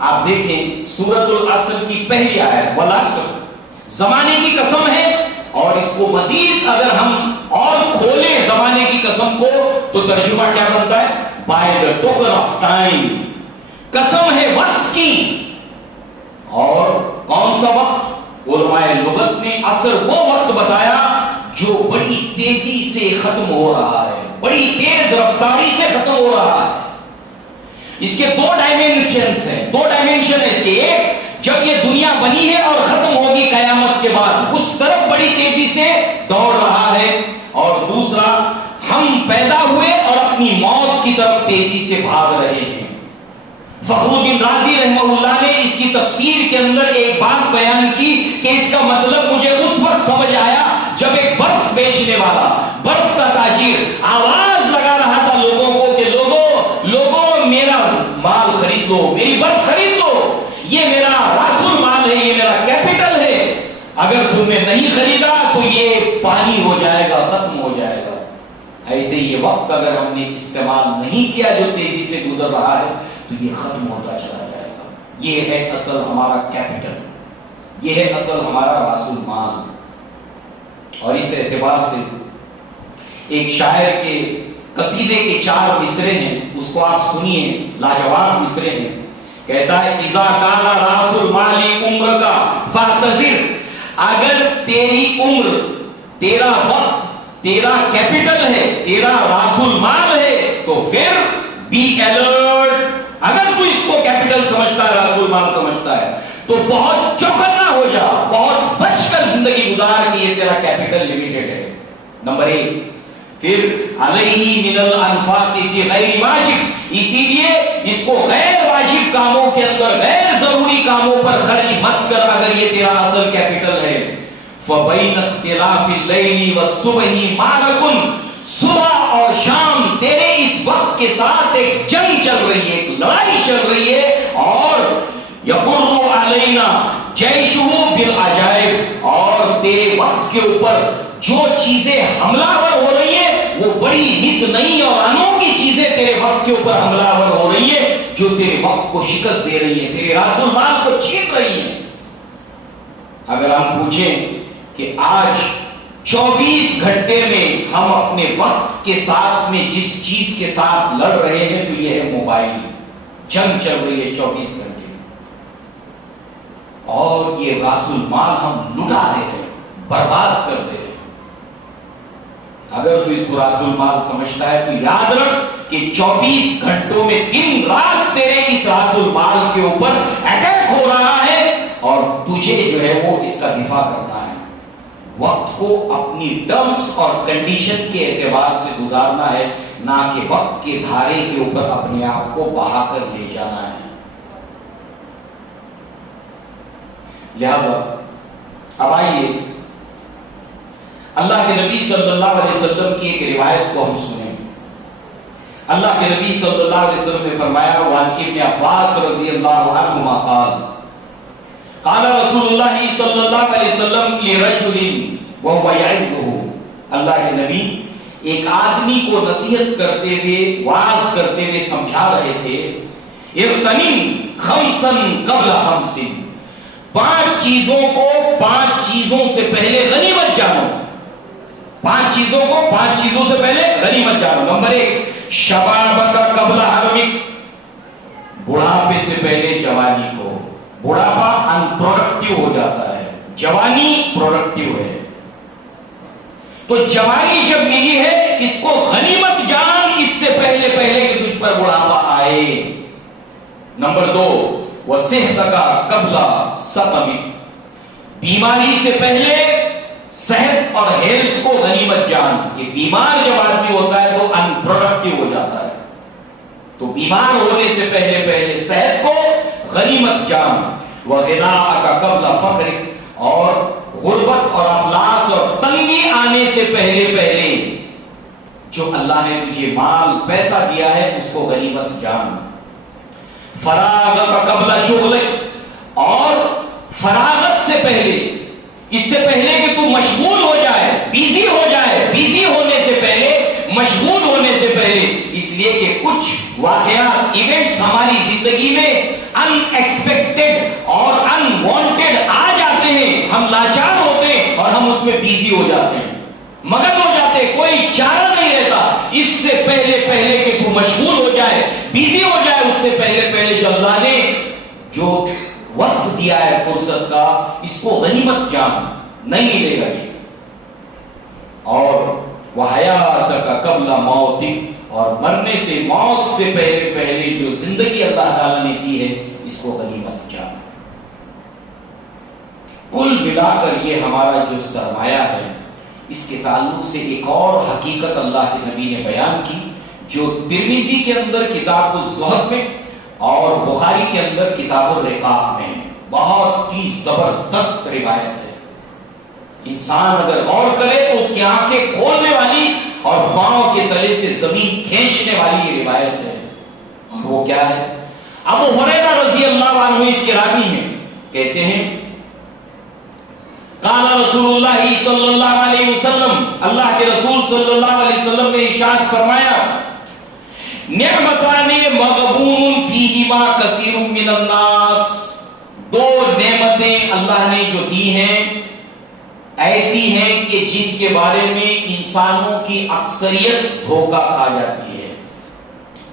آپ دیکھیں سورۃ العصر کی پہلی آیت، والعصر، زمانے کی قسم ہے، اور اس کو مزید اگر ہم اور کھولیں زمانے کی قسم کو تو ترجمہ کیا بنتا ہے؟ By the token of time, قسم ہے وقت کی۔ اور کون سا وقت؟ علماء لغت نے عصر وہ وقت بتایا جو بڑی تیزی سے ختم ہو رہا ہے، بڑی تیز رفتاری سے ختم ہو رہا ہے۔ اس کے 2 ڈائمینشنز ہیں، 2 ڈائمینشن ہے اس کے۔ ایک، جب یہ دنیا بنی ہے اور ختم ہوگی قیامت کے بعد، اس طرف بڑی تیزی سے دوڑ رہا ہے، اور دوسرا، ہم پیدا ہوئے اور اپنی موت کی طرف تیزی سے بھاگ رہے ہیں۔ فخر الدین رازی رحمہ اللہ نے اس کی تفسیر کے اندر ایک بات بیان کی کہ اس کا مطلب مجھے اس وقت سمجھ آیا جب ایک برف بیچنے والا، برف کا تاجر آواز لگا رہا تھا لوگوں کو کہ لوگوں میرا مال خرید لو، میری برف خرید لو، یہ میرا راس المال ہے، یہ میرا کیپٹل ہے، اگر تم نے نہیں خریدا تو یہ پانی ہو جائے گا، ختم ہو جائے گا۔ ایسے یہ وقت اگر ہم نے استعمال نہیں کیا جو تیزی سے گزر رہا ہے تو یہ ختم ہوتا چلا جائے گا۔ یہ ہے اصل ہمارا کیپٹل، یہ ہے اصل ہمارا راس المال۔ اور اس اعتبار سے ایک شاعر کے قصیدے کے 4 مصرے ہیں، اس کو آپ سنیے، لاجواب مصرے ہیں۔ کہتا ہے اذا کان راس المال عمر کا فاعتذر، اگر تیری عمر، تیرا وقت، تیرا کیپٹل ہے، تیرا راس المال ہے تو پھر بی الرٹ۔ اگر تو اس کو کیپٹل سمجھتا ہے، راس المال سمجھتا ہے تو بہت چوکنا ہو جا، بہت بچ کر زندگی گزار کہ یہ تیرا کیپٹل لمیٹڈ ہے۔ نمبر 1، پھر علیہ من الانفاق فی غیر واجب، اسی لیے اس کو غیر واجب کاموں کے اندر، غیر ضروری کاموں پر خرچ مت کر اگر یہ تیرا اصل کیپٹل ہے۔ فبین اختلاف اللیل والصبح مالکن، صبح اور شام تیرے اس وقت کے ساتھ ایک جنگ چل رہی ہے، ایک لڑائی چل رہی ہے، اور یقر علینا جیشہ بالعجائب، اور تیرے وقت کے اوپر جو چیزیں حملہ ور ہو رہی ہیں وہ بڑی نت نئی اور انوکھی چیزیں تیرے وقت کے اوپر حملہ ور ہو رہی ہیں جو تیرے وقت کو شکست دے رہی ہیں، تیرے راس المال کو چھین رہی ہیں۔ اگر ہم پوچھیں کہ آج 24 گھنٹے میں ہم اپنے وقت کے ساتھ میں جس چیز کے ساتھ لڑ رہے ہیں تو یہ ہے موبائل، جنگ چل رہی ہے 24 گھنٹے، اور یہ راس المال ہم لٹا دے رہے ہیں، برباد کر دے رہے ہیں۔ اگر تو اس کو راس المال سمجھتا ہے تو یاد رکھ کہ 24 گھنٹوں میں دن رات تیرے اس راس المال کے اوپر اٹیک ہو رہا ہے، اور تجھے جو ہے وہ اس کا دفاع کرنا ہے۔ وقت کو اپنی ٹرمز اور کنڈیشن کے اعتبار سے گزارنا ہے، نہ کہ وقت کے دھارے کے اوپر اپنے آپ کو بہا کر لے جانا ہے۔ لہذا اب آئیے اللہ کے نبی صلی اللہ علیہ وسلم کی ایک روایت کو ہم سنیں۔ اللہ کے نبی صلی اللہ علیہ وسلم نے فرمایا، وعن ابن عباس رضی اللہ عنہما قال قال رسول اللہ صلی اللہ علیہ وسلم لرجل وهو يعظه، اللہ کے نبی ایک آدمی کو نصیحت کرتے ہوئے، واعظ کرتے ہوئے سمجھا رہے تھے، اغتنم خمسا قبل خمس، 5 چیزوں کو 5 چیزوں سے پہلے غنیمت جانو. 5 چیزوں کو 5 چیزوں سے پہلے غنیمت جانو. نمبر 1 شبابک قبل حرمک، بڑھاپے سے پہلے جوانی کو. بڑھاپا ان پروڈکٹیو ہو جاتا ہے، جوانی پروڈکٹیو ہے. تو جوانی جب ملی ہے اس کو غنیمت جان، اس سے پہلے کہ تجھ پر بڑھاپا آئے. نمبر 2 وصحتک قبل سقمک، بیماری سے پہلے صحت اور ہیلتھ کو غنیمت جان. کہ بیمار جب آدمی ہوتا ہے تو ان پروڈکٹیو ہو جاتا ہے، تو بیمار ہونے سے پہلے صحت کو غنیمت جان. وغناءک قبل فقرک، اور غربت اور افلاس اور تنگی آنے سے پہلے جو اللہ نے تجھے مال پیسہ دیا ہے اس کو غنیمت جان. فراغک قبل شغلک، اور فراغت سے پہلے، اس سے پہلے کہ تو مشغول ہو جائے، بیزی ہو جائے، بیزی ہونے سے پہلے، مشغول ہونے سے پہلے. اس لیے کہ کچھ واقعات، ایونٹس ہماری زندگی میں ان ایکسپیکٹڈ اور ان وانٹیڈ آ جاتے ہیں، ہم لاچار ہوتے ہیں اور ہم اس میں بیزی ہو جاتے ہیں، مگن ہو جاتے ہیں، کوئی چارہ نہیں رہتا. اس سے پہلے کہ تو مشغول ہو جائے، بیزی ہو جائے، اس سے پہلے جو اللہ نے جو وقت دیا ہے فرصت کا، اس کو غنیمت جان، نہیں ملے گا یہ. اور وحیاتک قبل موتک، اور مرنے سے، موت سے پہلے جو زندگی اللہ تعالیٰ نے دی ہے اس کو غنیمت جان. کل ملا کر یہ ہمارا جو سرمایہ ہے، اس کے تعلق سے ایک اور حقیقت اللہ کے نبی نے بیان کی، جو ترمذی کے اندر کتاب الزہد میں اور بخاری کے اندر کتاب الرقاق میں ہے. بہت ہی زبردست روایت ہے. انسان اگر غور کرے تو اس کی آنکھیں کھولنے والی اور پاؤں کے تلے سے زمین کھینچنے والی یہ روایت ہے. اور وہ کیا ہے؟ ابو ہریرہ رضی اللہ عنہ اس کے راوی ہیں، کہتے ہیں قال رسول اللہ صلی اللہ علیہ وسلم، اللہ کے رسول صلی اللہ علیہ وسلم نے ارشاد فرمایا نعمتان مغبون فیہما کثیر من الناس، 2 نعمتیں اللہ نے جو دی ہیں ایسی ہیں کہ جن کے بارے میں انسانوں کی اکثریت دھوکہ کھا جاتی ہے.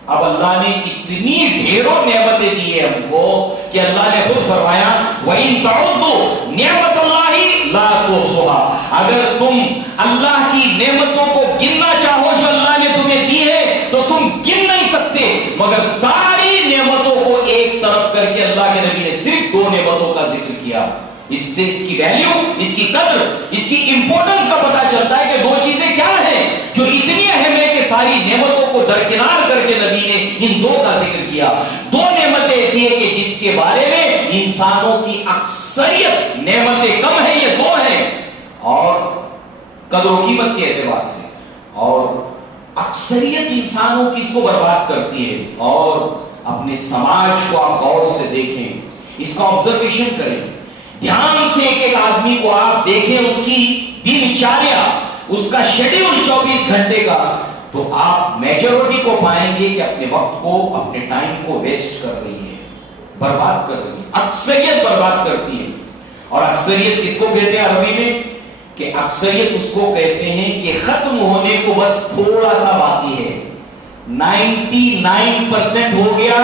اب اللہ نے اتنی ڈھیروں نعمتیں دی ہیں ہم کو کہ اللہ نے خود فرمایا وَإِن تَعُدُّوا نِعْمَتَ اللَّهِ لَا تُحْصُوهَا، اگر تم اللہ کی نعمتوں کو گننا چاہو جو اللہ نے تمہیں دی ہے تو تم گن نہیں سکتے. مگر ساری نعمتوں کو ایک طرف کر کے اللہ کے نبی نے صرف 2 نعمتوں کا ذکر کیا. اس سے اس کی ویلیو، اس کی قدر، اس کی امپورٹنس کا پتہ چلتا ہے کہ 2 چیزیں کیا ہیں جو اتنی اہم ہے کہ ساری نعمتوں کو درکنار کر کے نبی نے ان 2 کا ذکر کیا. 2 نعمتیں ایسی ہیں کہ جس کے بارے میں انسانوں کی اکثریت، نعمتیں کم ہیں یہ 2 ہیں، اور قدر و قیمت کے اعتبار سے، اور اکثریت انسانوں کی اس کو برباد کرتی ہے. اور اپنے سماج کو آپ غور سے دیکھیں، اس کا آبزرویشن کریں، دھیان سے ایک آدمی کو آپ دیکھیں، اس کی دن چاریا، اس کا شیڈیول 24 گھنٹے کا، تو آپ میجورٹی کو پائیں گے کہ اپنے وقت کو، اپنے ٹائم کو ویسٹ کر رہی ہے، برباد کر رہی ہے. اکثریت برباد کرتی ہے. اور اکثریت کس کو کہتے ہیں عربی میں؟ کہ اکثریت اس کو کہتے ہیں کہ ختم ہونے کو بس تھوڑا سا باقی ہے، 99% ہو گیا،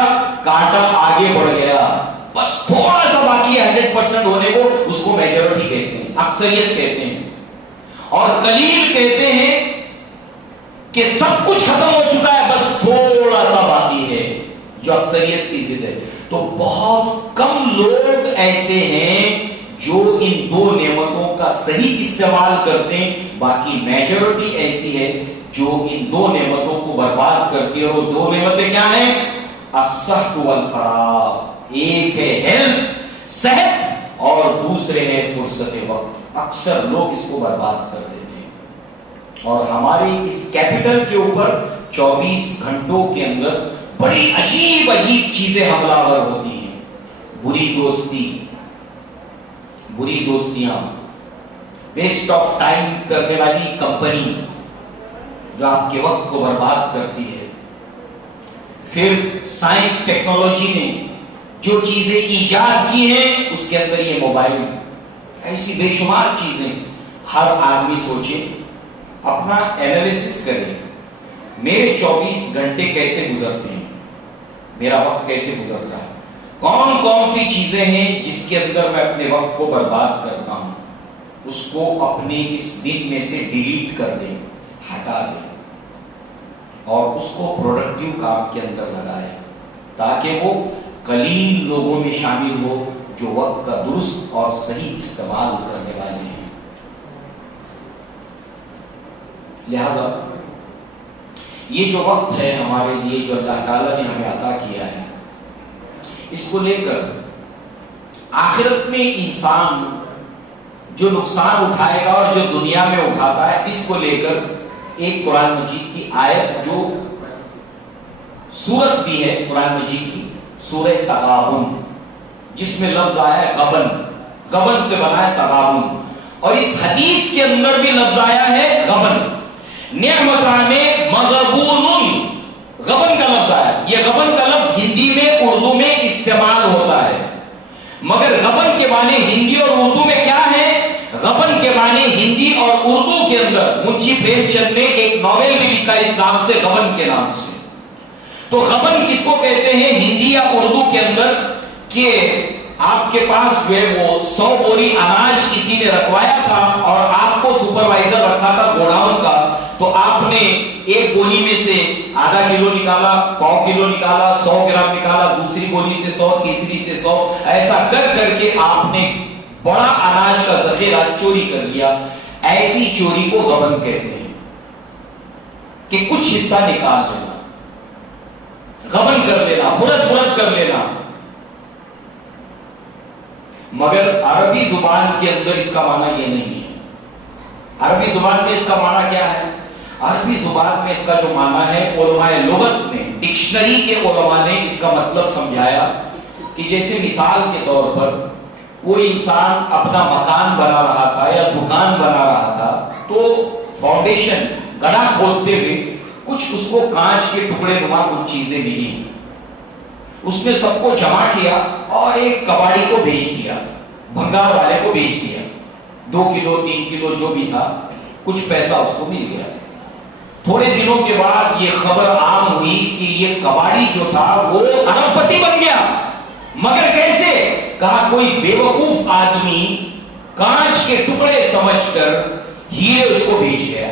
کانٹا آگے بڑھ گیا، بس تھوڑا سا باقی ہے 100% ہونے کو، اس کو میجورٹی کہتے ہیں، اکثریت کہتے ہیں. اور قلیل کہتے ہیں کہ سب کچھ ختم ہو چکا ہے، بس تھوڑا سا باقی ہے، جو اکثریت کی ضد ہے. تو بہت کم لوگ ایسے ہیں جو ان 2 نعمتوں کا صحیح استعمال کرتے ہیں. باقی میجورٹی ایسی ہے جو ان 2 نعمتوں کو برباد کرتی ہے. اور وہ 2 نعمتیں کیا ہیں؟ الصحت والفراغ، ایک ہے ہیلتھ، صحت، اور دوسرے ہے فرصت وقت. اکثر لوگ اس کو برباد کر دیتے ہیں. اور ہماری اس کیپٹل کے اوپر 24 گھنٹوں کے اندر بڑی عجیب چیزیں حملہ آور ہوتی ہیں. بری دوستی، بری دوستیاں، ویسٹ آف ٹائم کرنے والی کمپنی جو آپ کے وقت کو برباد کرتی ہے. پھر سائنس ٹیکنالوجی نے جو چیزیں ایجاد کی ہیں اس کے اندر یہ موبائل، ایسی بے شمار چیزیں. ہر آدمی سوچے، اپنا اینالیسس کرے، میرے 24 گھنٹے کیسے گزرتے ہیں، میرا وقت کیسے گزرتا ہے، کون کون سی چیزیں ہیں جس کے اندر میں اپنے وقت کو برباد کرتا ہوں، اس کو اپنے اس دن میں سے ڈیلیٹ کر دیں، ہٹا دیں، اور اس کو پروڈکٹیو کام کے اندر لگائے تاکہ وہ قلیل لوگوں میں شامل ہو جو وقت کا درست اور صحیح استعمال کرنے والے ہیں. لہذا یہ جو وقت ہے ہمارے لیے جو اللہ تعالیٰ نے ہمیں عطا کیا ہے، اس کو لے کر آخرت میں انسان جو نقصان اٹھائے گا اور جو دنیا میں اٹھاتا ہے، اس کو لے کر ایک قرآن مجید کی آیت جو سورت بھی ہے قرآن مجید کی، سورہ تغابن، جس میں لفظ آیا ہے غبن، غبن سے بنا ہے تغابن، اور اس حدیث کے اندر بھی لفظ آیا ہے غبن. نعمتان مغبون، غبن کا لفظ آیا. یہ غبن کا لفظ ہندی میں اردو میں استعمال ہوتا ہے، مگر غبن کے معنی ہندی اور اردو میں کیا ہے؟ غبن کے معنی ہندی اور اردو کے اندر منشی پریم چند نے ایک ناول بھی لکھا اس نام سے، غبن کے نام سے. تو غبن کس کو کہتے ہیں ہندی یا اردو کے اندر؟ کہ آپ کے پاس جو ہے وہ 100 بوری اناج کسی نے رکھوایا تھا اور آپ کو سپروائزر رکھا تھا گوڈاؤن کا، تو آپ نے ایک گولی میں سے آدھا کلو نکالا، پاؤ کلو نکالا، 100 گرام نکالا، دوسری گولی سے 100، تیسری سے 100، ایسا کر کر کے آپ نے بڑا اناج کا ذخیرہ چوری کر لیا. ایسی چوری کو غبن کہتے ہیں کہ کچھ حصہ نکال لینا، غبن کر لینا، خرد کر لینا. مگر عربی زبان کے اندر اس کا معنی یہ نہیں ہے. عربی زبان میں اس کا معنی کیا ہے؟ عربی زبان میں اس کا جو معنی ہے، علماء لغت نے، ڈکشنری کے علماء نے اس کا مطلب سمجھایا کہ جیسے مثال کے طور پر کوئی انسان اپنا مکان بنا رہا تھا یا دکان بنا رہا تھا، تو فاؤنڈیشن گڑھا کھودتے ہوئے کچھ اس کو کانچ کے ٹکڑے نما کچھ چیزیں ملی، اس نے سب کو جمع کیا اور ایک کباڑی کو بھیج دیا، بھنگار والے کو بھیج دیا. 2 کلو 3 کلو جو بھی تھا، کچھ پیسہ اس کو مل گیا. تھوڑے دنوں کے بعد یہ خبر عام ہوئی کہ یہ کباڑی جو تھا وہ ارب پتی بن گیا. مگر کیسے؟ کہا کوئی بے وقوف آدمی کانچ کے ٹکڑے سمجھ کر ہیرے اس کو بھیج گیا.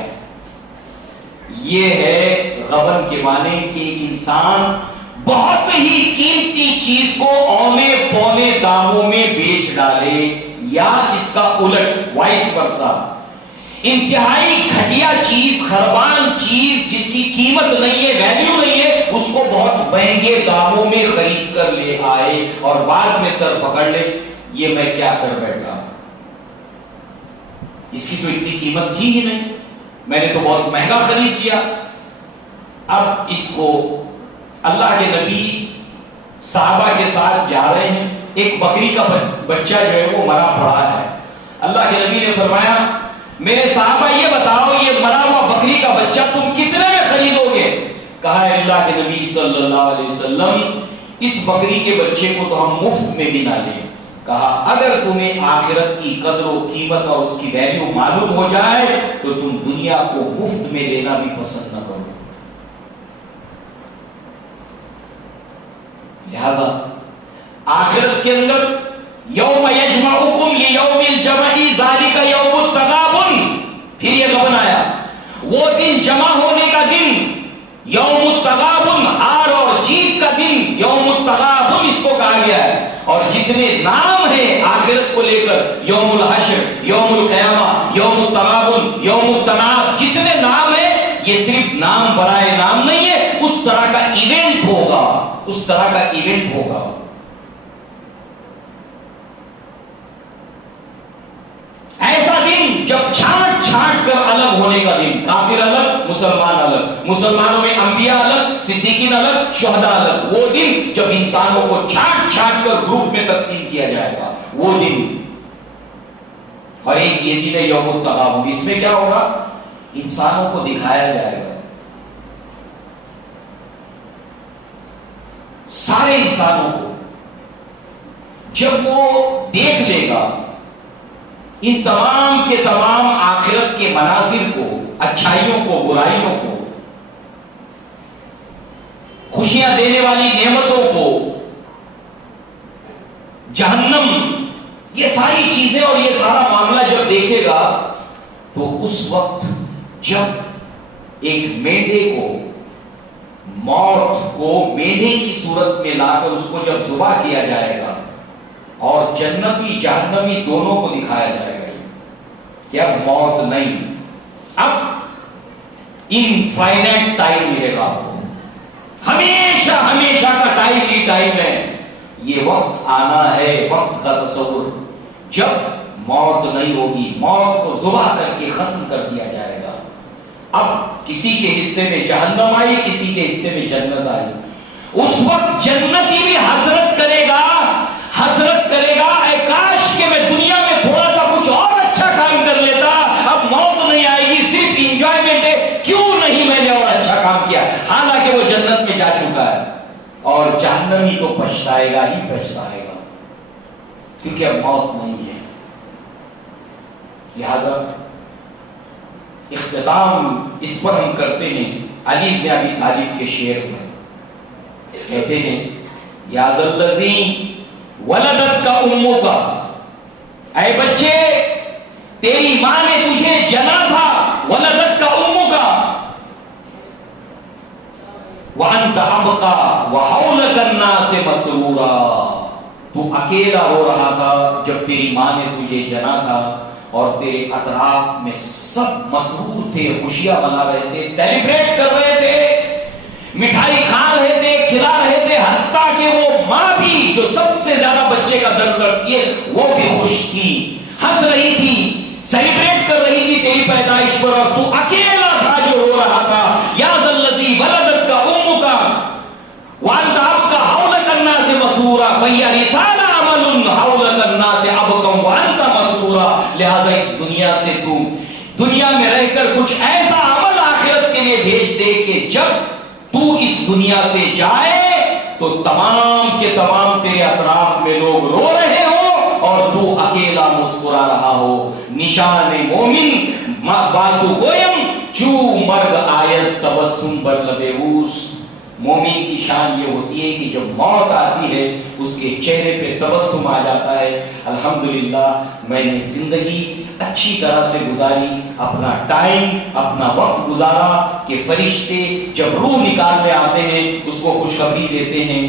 یہ ہے غبن کے معنی کہ ایک انسان بہت ہی قیمتی چیز کو اونے پونے داموں میں بیچ ڈالے، یا اس کا الٹ وائس ورسا، انتہائی گھٹیا چیز، خربان چیز جس کی قیمت نہیں ہے، ویلیو نہیں ہے، اس کو بہت مہنگے داموں میں خرید کر لے آئے اور بعد میں سر پکڑ لے، یہ میں کیا کر بیٹھا، اس کی تو اتنی قیمت تھی ہی نہیں، میں نے تو بہت مہنگا خرید لیا. اب اس کو اللہ کے نبی صحابہ کے ساتھ جا رہے ہیں، ایک بکری کا بچہ جو ہے وہ مرا پڑا ہے. اللہ کے نبی نے فرمایا میرے صحابہ یہ بتاؤ یہ مرا ہوا بکری کا بچہ تم کتنے میں خریدو گے؟ کہا ہے اللہ کے نبی صلی اللہ علیہ وسلم اس بکری کے بچے کو تو ہم مفت میں بھی نہ لیں. کہا اگر تمہیں آخرت کی قدر و قیمت اور اس کی ویلیو معلوم ہو جائے تو تم دنیا کو مفت میں لینا بھی پسند نہ کرو. لہذا آخرت کے اندر یوم یجمعکم لیوم الجمع ذالک یوم التغابن، پھر یہ غبن آیا، وہ دن جمع ہونے کا دن، یوم التغابن، ہار اور جیت کا دن، یوم التغابن اس کو کہا گیا ہے. اور جتنے نام ہیں آخرت کو لے کر، یوم الحشر، یوم القیامہ، یوم التغابن، یوم التناد، جتنے نام ہیں یہ صرف نام برائے نام نہیں ہے، اس طرح کا ایونٹ ہوگا، اس طرح کا ایونٹ ہوگا. ایسا دن جب چھانٹ چھانٹ کر الگ ہونے کا دن، کافر الگ، مسلمان الگ، مسلمانوں میں انبیاء الگ، صدیقین الگ، شہداء الگ. وہ دن جب انسانوں کو چھانٹ چھانٹ کر گروپ میں تقسیم کیا جائے گا، وہ دن. اور ایک یہ دن ہے یوم التغابن. اس میں کیا ہوگا؟ انسانوں کو دکھایا جائے گا، سارے انسانوں کو جب وہ دیکھ لے گا ان تمام کے تمام آخرت کے مناظر کو، اچھائیوں کو، برائیوں کو، خوشیاں دینے والی نعمتوں کو، جہنم، یہ ساری چیزیں اور یہ سارا معاملہ جب دیکھے گا تو اس وقت جب ایک میڈے کو، موت کو میڈے کی صورت میں لا کر اس کو جب ذبح کیا جائے گا اور جنتی جہنمی دونوں کو دکھایا جائے گا کہ اب موت نہیں، اب انفائنائٹ ٹائم ملے گا آپ کو، ہمیشہ ہمیشہ کا ٹائم ہی ٹائم ہے، یہ وقت آنا ہے، وقت کا تصور، جب موت نہیں ہوگی، موت کو ذبح کر کے ختم کر دیا جائے گا۔ اب کسی کے حصے میں جہنم آئی، کسی کے حصے میں جنت آئی، اس وقت جنتی بھی حسرت کرے گا، حسرت کرے گا، اے کاش کہ میں دنیا میں تھوڑا سا کچھ اور اچھا کام کر لیتا، اب موت نہیں آئے گی، صرف انجوائمنٹ ہے، کیوں نہیں میں نے اور اچھا کام کیا، حالانکہ وہ جنت میں جا چکا ہے، اور جہنمی تو پچھتائے گا ہی پچھتائے گا، کیونکہ اب موت نہیں ہے۔ لہذا اختتام اس پر ہم کرتے ہیں علی بن ابی طالب کے شعر پر، کہتے ہیں یا ذلذی ولدت کا امو کا، اے بچے تیری ماں نے تجھے جنا تھا، ولدت کا امو کا، وانت ابقا وحولک الناس مسرورا، تو اکیلا ہو رہا تھا جب تیری ماں نے تجھے جنا تھا، اور تیرے اطراف میں سب مسرور تھے، خوشیاں منا رہے تھے، سیلیبریٹ کر رہے تھے، مٹھائی کھا رہے تھے، کھلا رہے تھے، حتیٰ کہ وہ ماں بھی جو سب سے زیادہ بچے کا درد کرتی ہے وہ بھی خوش تھی، ہنس رہی تھی، سیلیبریٹ کر رہی تھی تیری پیدائش پر، اور تو اکیلا تھا جو رو رہا تھا۔ یا ذلذی ولدت کا امو کا وانت ابقا حولک الناس مسرورا فیا رسالہ عمل حولک الناس ابقا وانت مسرورا، لہذا اس دنیا سے تو دنیا میں رہ کر کچھ ایسا عمل آخرت کے لیے بھیج دے کہ جب تو اس دنیا سے جائے تو تمام کے تمام تیرے اطراف میں لوگ رو رہے ہو اور تو اکیلا مسکرا رہا ہو۔ نشان مومن باتو گویم چو مرگ آیت تبسم بر لب اوست، مومن کی شان یہ ہوتی ہے کہ جب موت آتی ہے اس کے چہرے پہ تبسم آ جاتا ہے، الحمدللہ میں نے زندگی اچھی طرح سے گزاری، اپنا ٹائم، اپنا وقت گزارا، کہ فرشتے جب روح نکالنے آتے ہیں اس کو خوشخبری دیتے ہیں،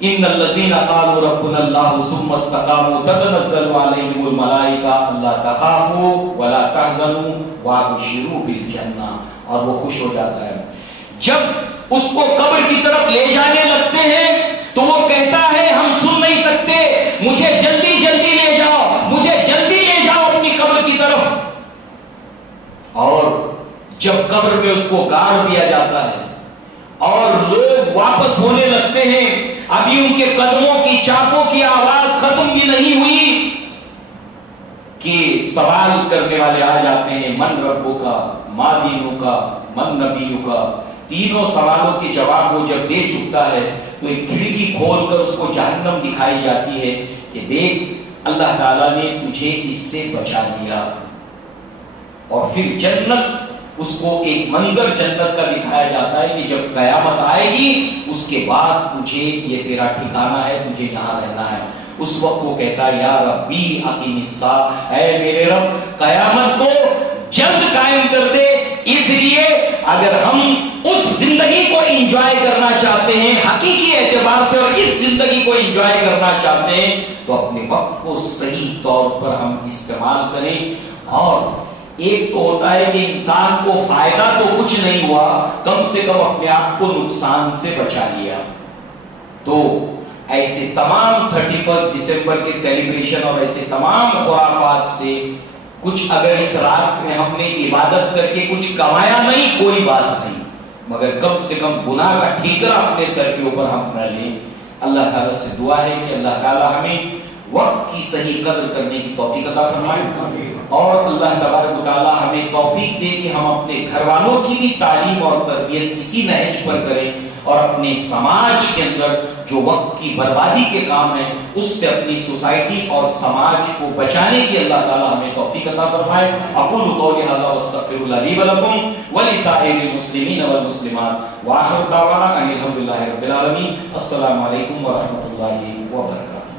ان الذین قالوا ربنا اللہ ثم استقاموا تتنزل علیہم الملائکہ الا تخافوا ولا تحزنوا وابشروا بالجنہ، اور وہ خوش ہو جاتا ہے۔ جب اس کو قبر کی طرف لے جانے لگتے ہیں تو وہ کہتا ہے ہم سن نہیں سکتے، مجھے جلدی جلدی لے جاؤ، مجھے جلدی لے جاؤ اپنی قبر کی طرف۔ اور جب قبر میں اس کو گاڑ دیا جاتا ہے اور لوگ واپس ہونے لگتے ہیں، ابھی ان کے قدموں کی چاپوں کی آواز ختم بھی نہیں ہوئی کہ سوال کرنے والے آ جاتے ہیں، من ربو کا، ما دینو کا، من نبیو کا، تینوں سوالوں کے جواب وہ جب دے چکتا ہے تو ایک کھڑکی کھول کر اس کو جہنم دکھائی جاتی ہے کہ دیکھ اللہ تعالیٰ نے تجھے اس سے بچا دیا، اور پھر جنت، اس کو ایک منظر جنت کا دکھایا جاتا ہے کہ جب قیامت آئے گی اس کے بعد تجھے یہ تیرا ٹھکانہ ہے، تجھے یہاں رہنا ہے۔ اس وقت وہ کہتا ہے یا ربی اقیم الساعہ، اے میرے رب قیامت کو جلد قائم کر دے۔ اس لیے اگر ہم اس زندگی کو انجوائے کرنا چاہتے ہیں حقیقی اعتبار سے، اور اس زندگی کو انجوائے کرنا چاہتے ہیں تو اپنے وقت کو صحیح طور پر ہم استعمال کریں۔ اور ایک تو ہوتا ہے کہ انسان کو فائدہ تو کچھ نہیں ہوا، کم سے کم اپنے آپ کو نقصان سے بچا لیا۔ تو ایسے تمام 31 دسمبر کے سیلیبریشن اور ایسے تمام خرافات سے کچھ اگر اس رات میں ہم نے عبادت کر کے کچھ کمایا نہیں، کوئی بات نہیں، مگر کم سے کم گناہ کا ٹھیکرا اپنے سر کے اوپر ہم نہ لیں۔ اللہ تعالیٰ سے دعا ہے کہ اللہ تعالیٰ ہمیں وقت کی صحیح قدر کرنے کی توفیق عطا فرمائے، اور اللہ تبارک و تعالی ہمیں توفیق دے کہ ہم اپنے گھر والوں کی بھی تعلیم اور تربیت اسی نہج پر کریں، اور اپنے سماج کے اندر جو وقت کی بربادی کے کام ہیں اس سے اپنی سوسائٹی اور سماج کو بچانے کی اللہ تعالی ہمیں توفیق عطا فرمائے۔ اقول قولی ھذا واستغفر اللہ لی ولکم ولسائر المسلمین والمسلمات، وآخر دعوانا ان الحمد للہ رب العالمین۔ السلام علیکم ورحمۃ اللہ وبرکاتہ۔